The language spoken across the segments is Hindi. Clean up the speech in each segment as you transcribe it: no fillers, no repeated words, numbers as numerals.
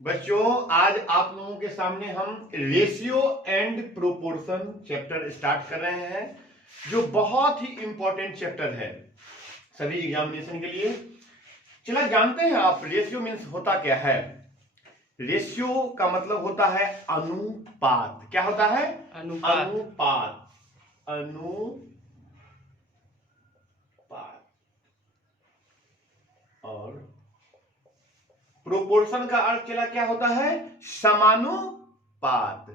बच्चों, आज आप लोगों के सामने हम ratio and proportion chapter start कर रहे हैं, जो बहुत ही इंपॉर्टेंट चैप्टर है सभी एग्जामिनेशन के लिए। चला, जानते हैं आप रेशियो मीन्स होता क्या है? रेशियो का मतलब होता है अनुपात। क्या होता है? अनुपात। और प्रोपोर्शन का अर्थ चला क्या होता है? समानुपात।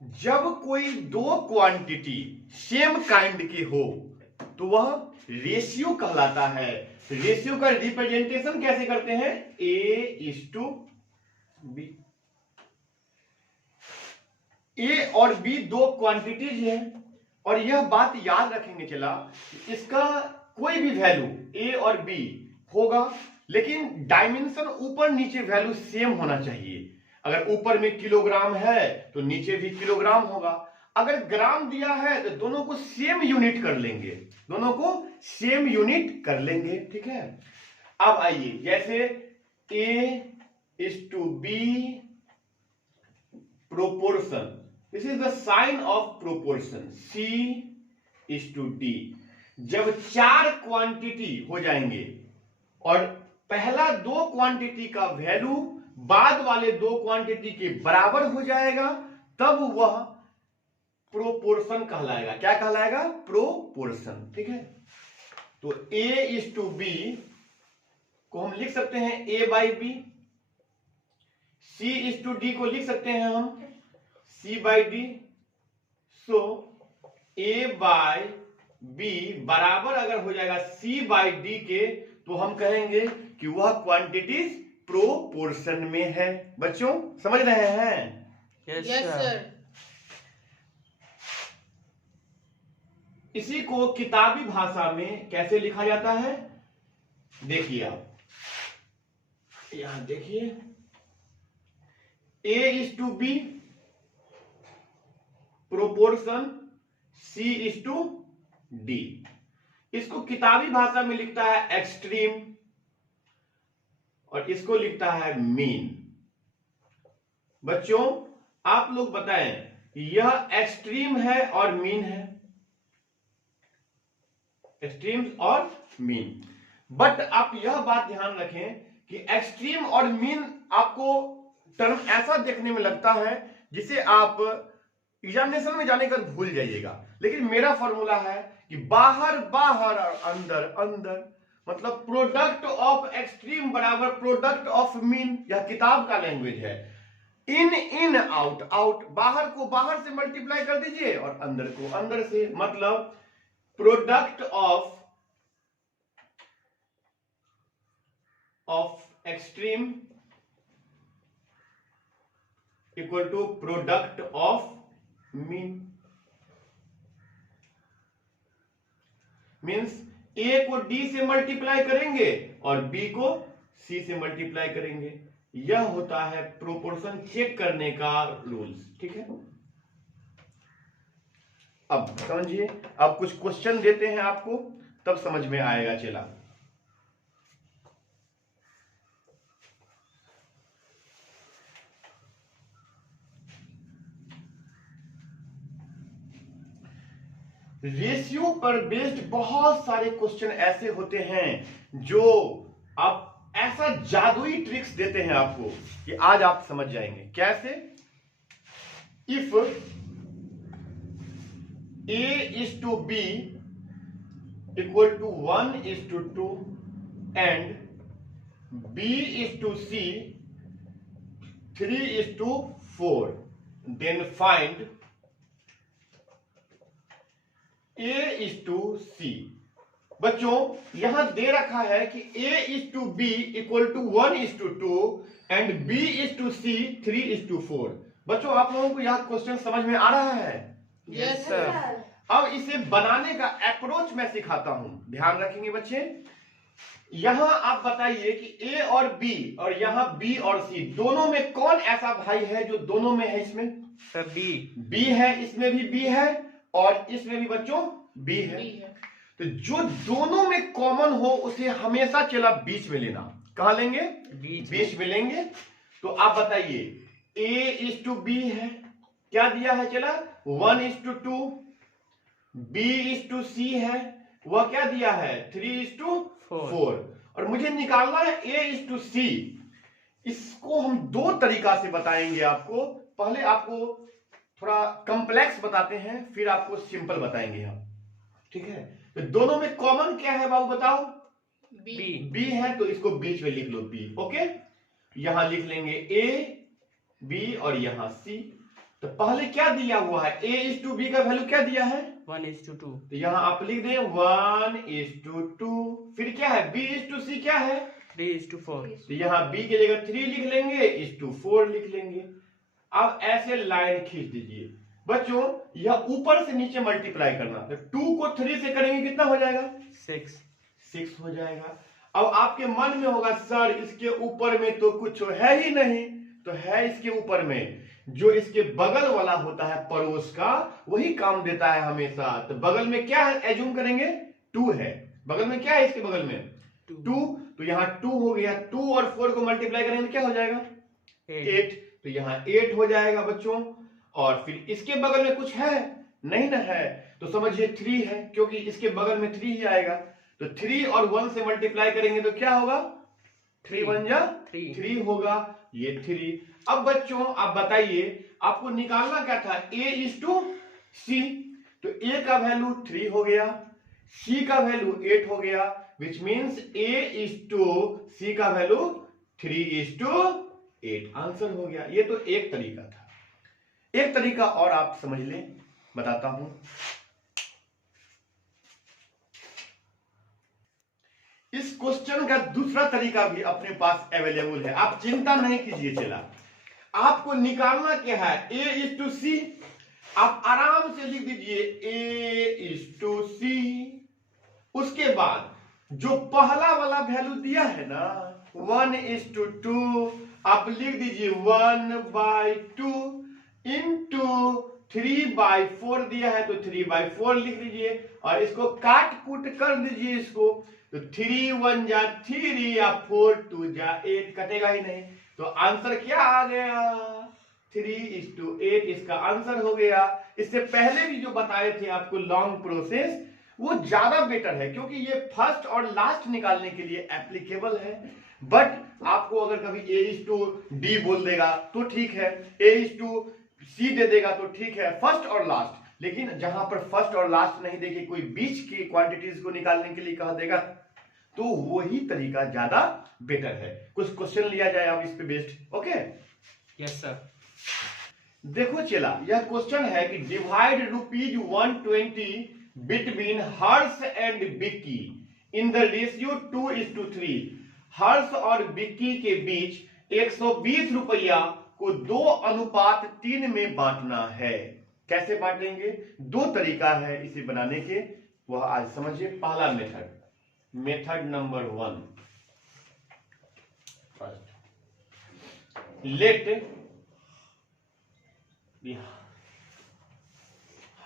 जब कोई दो क्वांटिटी सेम काइंड की हो तो वह रेशियो कहलाता है। रेशियो का रिप्रेजेंटेशन कैसे करते हैं? A:B। ए और बी दो क्वांटिटीज हैं, और यह बात याद रखेंगे चला, इसका कोई भी वैल्यू ए और बी होगा, लेकिन डायमेंशन ऊपर नीचे वैल्यू सेम होना चाहिए। अगर ऊपर में किलोग्राम है तो नीचे भी किलोग्राम होगा। अगर ग्राम दिया है तो दोनों को सेम यूनिट कर लेंगे, ठीक है। अब आइए, जैसे A:B proportion, this is the sign of proportion. C:D। जब चार क्वांटिटी हो जाएंगे और पहला दो क्वांटिटी का वैल्यू बाद वाले दो क्वांटिटी के बराबर हो जाएगा, तब वह प्रोपोर्शन कहलाएगा। क्या कहलाएगा? प्रोपोर्शन, ठीक है। तो A:B को हम लिख सकते हैं A/B, C:D को लिख सकते हैं हम C/D। सो A/B बराबर अगर हो जाएगा C/D के, तो हम कहेंगे कि वह क्वांटिटीज प्रोपोर्शन में है। बच्चों, समझ रहे हैं? Yes sir. इसी को किताबी भाषा में कैसे लिखा जाता है? देखिए, आप यहां देखिए, A:B प्रोपोर्शन C:D। इसको किताबी भाषा में लिखता है एक्सट्रीम, और इसको लिखता है मीन। बच्चों, आप लोग बताएं, यह एक्सट्रीम है और मीन है, एक्सट्रीम और मीन। बट आप यह बात ध्यान रखें कि एक्सट्रीम और मीन आपको टर्म ऐसा देखने में लगता है जिसे आप एग्जामिनेशन में जाने पर भूल जाइएगा, लेकिन मेरा फॉर्मूला है कि बाहर बाहर और अंदर अंदर, मतलब प्रोडक्ट ऑफ एक्सट्रीम बराबर प्रोडक्ट ऑफ मीन। यह किताब का लैंग्वेज है। इन इन आउट आउट, बाहर को बाहर से मल्टीप्लाई कर दीजिए और अंदर को अंदर से, मतलब product of extreme equal to product of mean. Means A को डी से मल्टीप्लाई करेंगे और बी को सी से मल्टीप्लाई करेंगे। यह होता है प्रोपोर्शन चेक करने का रूल्स, ठीक है। अब समझिए, अब कुछ क्वेश्चन देते हैं आपको, तब समझ में आएगा चला। रेशियो पर बेस्ड बहुत सारे क्वेश्चन ऐसे होते हैं जो आप ऐसा जादुई ट्रिक्स देते हैं आपको कि आज आप समझ जाएंगे। कैसे? If A:B equal to 1:2 and B:C 3:4, then find A:C। बच्चों, यहां दे रखा है कि A:B equal to 1:2 and B:C 3:4। बच्चों, आप लोगों को यह क्वेश्चन समझ में आ रहा है? Yes sir. अब इसे बनाने का अप्रोच मैं सिखाता हूं, ध्यान रखेंगे बच्चे। यहां आप बताइए कि A और B और यहां B और C दोनों में कौन ऐसा भाई है जो दोनों में है? इसमें सर बी। B है, इसमें भी B है, और इसमें भी बच्चों b है। तो जो दोनों में कॉमन हो उसे हमेशा चला बीच में लेना। कहां लेंगे? बीच में लेंगे। तो आप बताइए a:b है, क्या दिया है चला 1:2, b:c है, वह क्या दिया है 3:4, और मुझे निकालना है a:c। इसको हम दो तरीका से बताएंगे आपको। पहले आपको थोड़ा कॉम्प्लेक्स बताते हैं, फिर आपको सिंपल बताएंगे हम, ठीक है। तो दोनों में कॉमन क्या है बाबू बताओ? b है, तो इसको बीच में लिख लो b। ओके, यहां लिख लेंगे a b और यहां c। तो पहले क्या दिया हुआ है? a:b का वैल्यू क्या दिया है? 1:2। तो यहां आप लिख दें 1:2। फिर क्या है? b:c क्या है? 3:4। तो यहाँ b की जगह 3 लिख लेंगे, 4 लिख लेंगे। अब ऐसे लाइन खींच दीजिए बच्चों, यह ऊपर से नीचे मल्टीप्लाई करना। तो 2 को 3 से करेंगे कितना हो जाएगा? 6 हो जाएगा। अब आपके मन में होगा सर इसके ऊपर में तो कुछ है ही नहीं। तो है इसके ऊपर में, जो इसके बगल वाला होता है पड़ोस का, वही काम देता है हमेशा। तो बगल में क्या है एज्यूम करेंगे? 2 है। बगल में क्या है इसके बगल में? 2। तो यहाँ 2 हो गया। 2 और 4 को मल्टीप्लाई करेंगे तो क्या हो जाएगा? 8। तो यहाँ 8 हो जाएगा बच्चों। और फिर इसके बगल में कुछ है? नहीं ना है, तो समझिए 3 है, क्योंकि इसके बगल में 3 ही आएगा। तो 3 और 1 से मल्टीप्लाई करेंगे तो क्या होगा? 3 1 जा 3 होगा, ये 3। अब बच्चों आप बताइए, आपको निकालना क्या था? a:c। तो a का वैल्यू 3 हो गया, c का वैल्यू 8 हो गया, विच मीन्स a:c का वैल्यू 3:8 आंसर हो गया। ये तो एक तरीका था। एक तरीका और आप समझ लें, बताता हूं। इस क्वेश्चन का दूसरा तरीका भी अपने पास अवेलेबल है, आप चिंता नहीं कीजिए। चला आपको निकालना क्या है? a:c। आप आराम से लिख दीजिए a:c। उसके बाद जो पहला वाला वैल्यू दिया है ना 1:2, आप लिख दीजिए 1/2 इंटू 3/4 दिया है तो 3/4 लिख दीजिए, और इसको काट कूट कर दीजिए इसको। तो 3 1 जा 3 या 4 2 जा 8, कटेगा ही नहीं। तो आंसर क्या आ गया? 3:8 इसका आंसर हो गया। इससे पहले भी जो बताए थे आपको लॉन्ग प्रोसेस, वो ज्यादा बेटर है, क्योंकि ये फर्स्ट और लास्ट निकालने के लिए एप्लीकेबल है। बट आपको अगर कभी a:d बोल देगा तो ठीक है, a:c दे देगा तो ठीक है, फर्स्ट और लास्ट। लेकिन जहां पर फर्स्ट और लास्ट नहीं देके कोई बीच की क्वांटिटीज को निकालने के लिए कहा देगा, तो वही तरीका ज्यादा बेटर है। कुछ क्वेश्चन लिया जाए अब इस पे बेस्ड। Okay, yes sir. देखो चला, यह क्वेश्चन है कि divide ₹120 between Harsh and Bikki in the ratio 2:3। Harsh और बिक्की के बीच 120 रुपया को 2:3 में बांटना है। कैसे बांटेंगे? दो तरीका है इसे बनाने के, वह आज समझिए। पहला method number 1, first let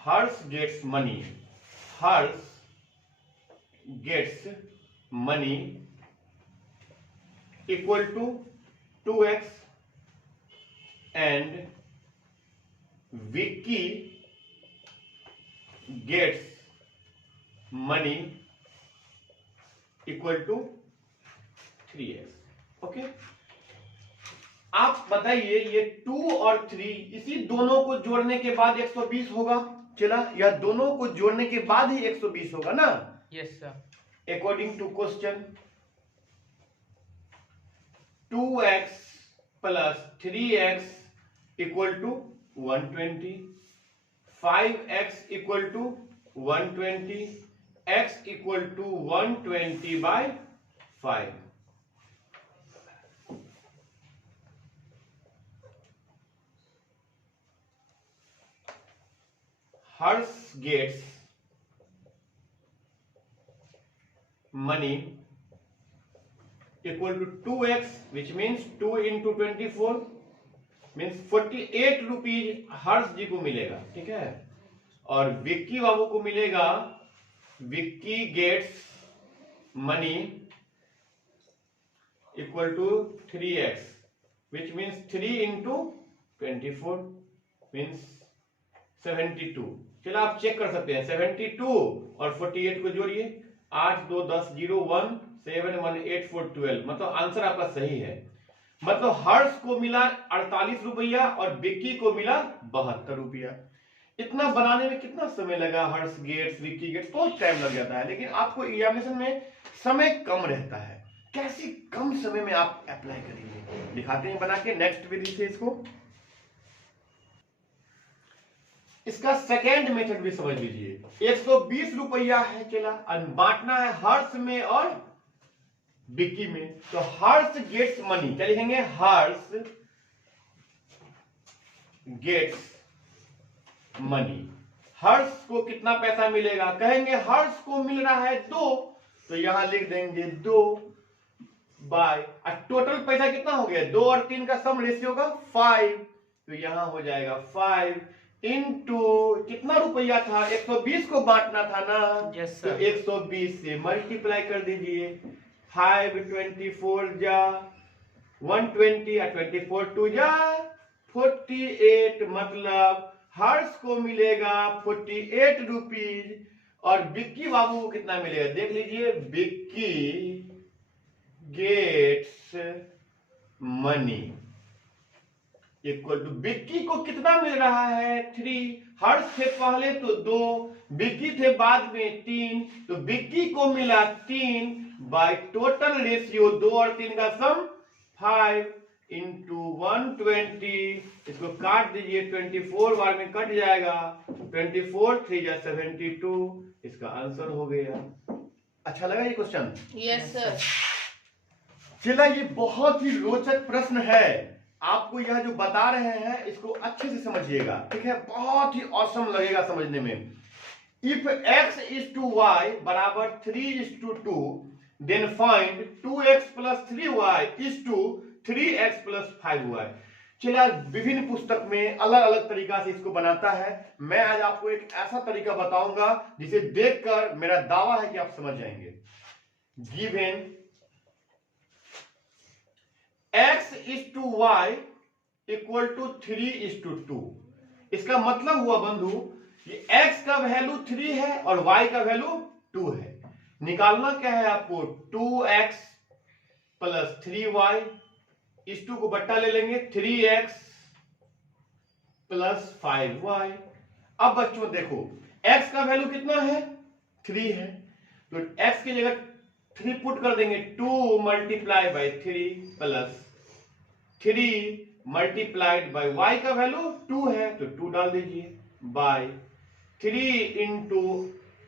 Harsh gets money, Harsh gets money equal to 2x and Vicky gets money equal to 3x। Okay, आप बताइए ये 2 और 3 इसी दोनों को जोड़ने के बाद 120 होगा। चला, या दोनों को जोड़ने के बाद ही 120 होगा ना? Yes sir. According to question 2x plus 3x equal to 120, 5x equal to 120, x equal to 120/5। Harsh gets money equal to 2x, which means 2 into 24 means 48 rupees Harsh ji को मिलेगा। ठीक है, और विक्की बाबू को मिलेगा Vicky gets money equal to 3x which means 3 into 24 means 72। चलो आप चेक कर सकते हैं 72 और 48 को जोड़िए 8 2 10 0 1 7 1 8 4 12 मतलब आंसर आपका सही है। मतलब हर्ष को मिला 48 रुपया और विक्की को मिला 72 रुपया। इतना बनाने में कितना समय लगा? हर्ष गेट्स विक्की गेट्स बहुत टाइम लग जाता है, लेकिन आपको एग्जामिनेशन में समय कम रहता है। कैसे कम समय में आप अप्लाई करेंगे दिखाते हैं बना के नेक्स्ट विधि से इसको। इसका सेकेंड मेथड भी समझ लीजिए। 120 रुपया है चला बांटना है हर्ष में और विक्की में, तो हर्ष गेट्स मनी क्या लिखेंगे? हर्ष गेट्स मनी। हर्ष को कितना पैसा मिलेगा? कहेंगे हर्ष को मिल रहा है 2, तो यहां लिख देंगे 2 बाय टोटल पैसा कितना हो गया? 2 और 3 का सम रेशियो होगा 5, तो यहां हो जाएगा 5 इंटू कितना रुपया था? 120 को बांटना था ना, yes, तो 120 से मल्टीप्लाई कर दीजिए। 5 24 जा 120 और 24 2 जा 48, मतलब हर्ष को मिलेगा 48 रुपीज और विक्की बाबू को कितना मिलेगा? देख लीजिए Vicky gets money equal to Vicky को कितना मिल रहा है? 3। हर्ष थे पहले तो 2, विक्की थे बाद में 3, तो विक्की को मिला 3 बाय टोटल रेशियो 2 और 3 का सम 5 इंटू 120, इसको काट दीजिए 24 बार में कट जाएगा 24 3 जा 72, इसका आंसर हो गया। अच्छा लगा ये क्वेश्चन? Yes sir. चला ये बहुत ही रोचक प्रश्न है, आपको यह जो बता रहे हैं इसको अच्छे से समझिएगा, ठीक है? बहुत ही ऑसम लगेगा समझने में। If x is to y बराबर 3 is to 2 then find 2x plus 3y is to 3x plus 5y। चलिए विभिन्न पुस्तक में अलग अलग तरीका से इसको बनाता है, मैं आज आपको एक ऐसा तरीका बताऊंगा जिसे देखकर मेरा दावा है कि आप समझ जाएंगे। Given x is to y equal to 3 is to 2, इसका मतलब हुआ बंधु कि x का वैल्यू 3 है और y का वैल्यू 2 है। निकालना क्या है आपको? 2x प्लस 3y, इस 2 को बट्टा ले लेंगे 3x प्लस 5y। अब बच्चों देखो x का वैल्यू कितना है? 3 है, तो x की जगह 3 पुट कर देंगे, 2 multiply by 3 plus 3 multiplied by y का वैल्यू 2 है तो 2 डाल दीजिए बाय 3 इंटू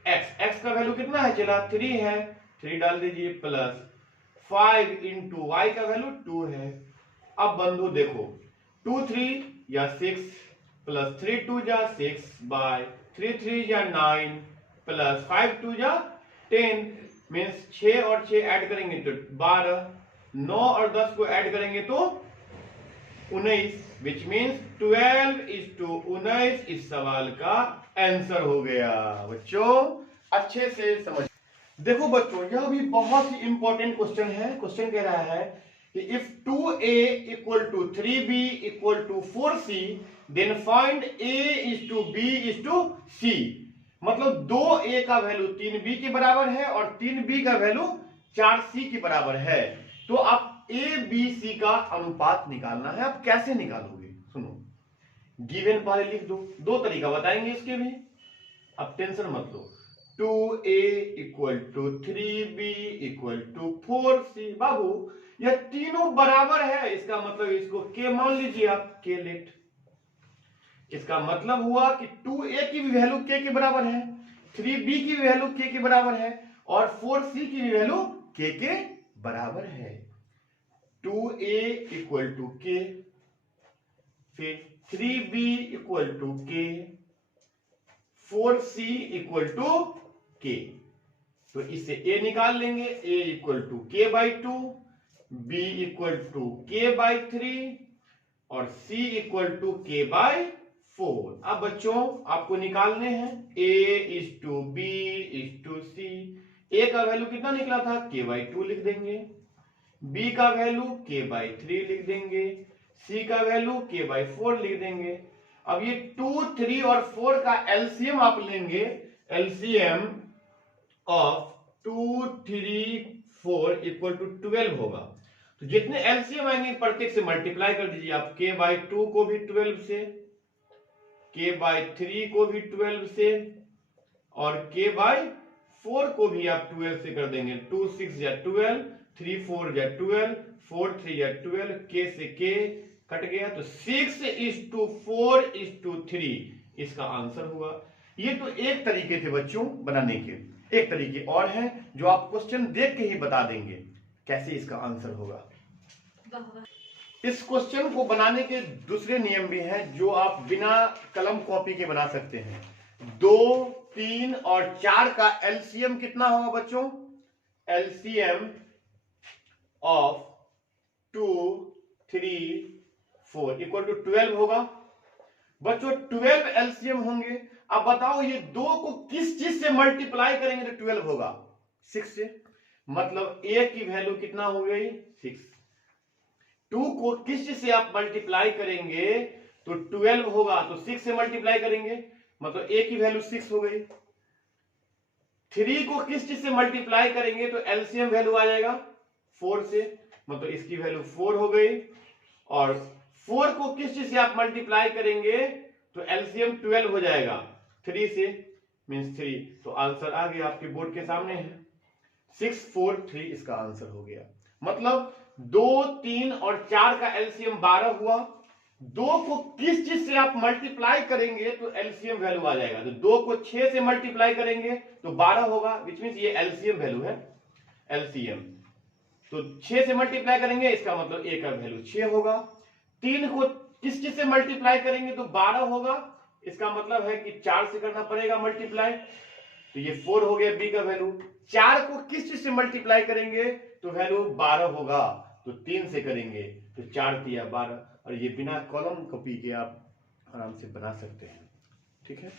x का वैल्यू कितना है? चला 3 है, 3 डाल दीजिए प्लस 5 इंटू y का वैल्यू 2 है। अब बंधु देखो 2 3 या 6 प्लस 3 2 जा 6 बाय 3 3 या 9 प्लस 5 2 जा 10 मीन्स 6 और 6 ऐड करेंगे तो 12, 9 और 10 को ऐड करेंगे तो 19, विच मीन्स 12 is to 19 इस सवाल का आंसर हो गया। बच्चों अच्छे से समझ। देखो बच्चों यह भी बहुत ही इंपॉर्टेंट क्वेश्चन है। क्वेश्चन कह रहा है कि if 2a equal to 3b equal to 4c then find a is to b is to c। मतलब 2a का वैल्यू 3b के बराबर है और 3b का वैल्यू 4c के बराबर है, तो आप a b c का अनुपात निकालना है। आप कैसे निकालोगे? सुनो, गिवन पहले लिख दो, 2 तरीका बताएंगे इसके भी, अब टेंशन मत लो। 2a equal to 3b equal to 4c। बाबू यह तीनों बराबर है, इसका मतलब इसको k मान लीजिए आप, k लेट। इसका मतलब हुआ कि 2a की भी वैल्यू k के बराबर है, 3b की वैल्यू k के बराबर है और 4c की भी वैल्यू k के बराबर है। 2a इक्वल टू k, फिर 3b equal to k, 4c equal to k। तो इससे a निकाल लेंगे, a equal to k by 2, b equal to k by 3 और c equal to k by 4। अब बच्चों आपको निकालने हैं A:B:C। A का वैल्यू कितना निकला था, k/2 लिख देंगे। B का वैल्यू k/3 लिख देंगे। C का वैल्यू k/4 लिख देंगे। अब ये 2, 3 और 4 का एलसीएम आप लेंगे। एलसीएम ऑफ 2, 3, 4 इक्वल टू 12 होगा। तो जितने एलसीएम आएंगे प्रत्येक से मल्टीप्लाई कर दीजिए आप। k/2 को भी 12 से, k/3 को भी 12 से और k/4 को भी आप 12 से कर देंगे। 2 6 या 12, 3 4 या 12, 4 3 या 12, k से k कट गया तो 6:4:3 इसका आंसर हुआ। ये तो एक तरीके थे बच्चों बनाने के। एक तरीके और हैं जो आप क्वेश्चन देख के ही बता देंगे कैसे इसका आंसर होगा। इस क्वेश्चन को बनाने के दूसरे नियम भी हैं जो आप बिना कलम कॉपी के बना सकते हैं। 2, 3 और 4 का एलसीएम कितना होगा बच्चों? एलसीएम ऑफ 2, 3, 4 इक्वल टू 12 होगा। बच्चों 12 एलसीएम होंगे। अब बताओ ये 2 को किस चीज से मल्टीप्लाई करेंगे तो 12 होगा? 6 से। मतलब a की वैल्यू कितना हो गई? 6। 2 को किस चीज से आप मल्टीप्लाई करेंगे तो 12 होगा, तो 6 से मल्टीप्लाई करेंगे मतलब a की वैल्यू 6 हो गई। 3 को किस चीज से मल्टीप्लाई करेंगे तो एलसीएम वैल्यू आ जाएगा 4 से, मतलब इसकी वैल्यू 4 हो गई। और 4 को किस चीज से आप मल्टीप्लाई करेंगे तो एलसीएम 12 हो जाएगा 3 से, मींस 3। तो आंसर आ गया आपके बोर्ड के सामने है 6 4 3 इसका आंसर हो गया। मतलब 2, 3 और 4 का एलसीएम 12 हुआ। 2 को किस चीज से आप मल्टीप्लाई करेंगे तो एलसीएम वैल्यू आ जाएगा। तो 2 को 6 से मल्टीप्लाई करेंगे तो 12 होगा, विच मींस ये एलसीएम वैल्यू है। एलसीएम तो 6 से मल्टीप्लाई करेंगे, इसका मतलब a का वैल्यू 6 होगा। 3 को किस चीज से मल्टीप्लाई करेंगे तो 12 होगा, इसका मतलब है कि 4 से करना पड़ेगा मल्टीप्लाई, तो ये 4 हो गया b का वैल्यू। 4 को किस चीज से मल्टीप्लाई करेंगे तो वैल्यू 12 होगा, तो 3 से करेंगे तो 4 3 12। और ये बिना कॉलम कॉपी के आप आराम से बना सकते हैं। ठीक है।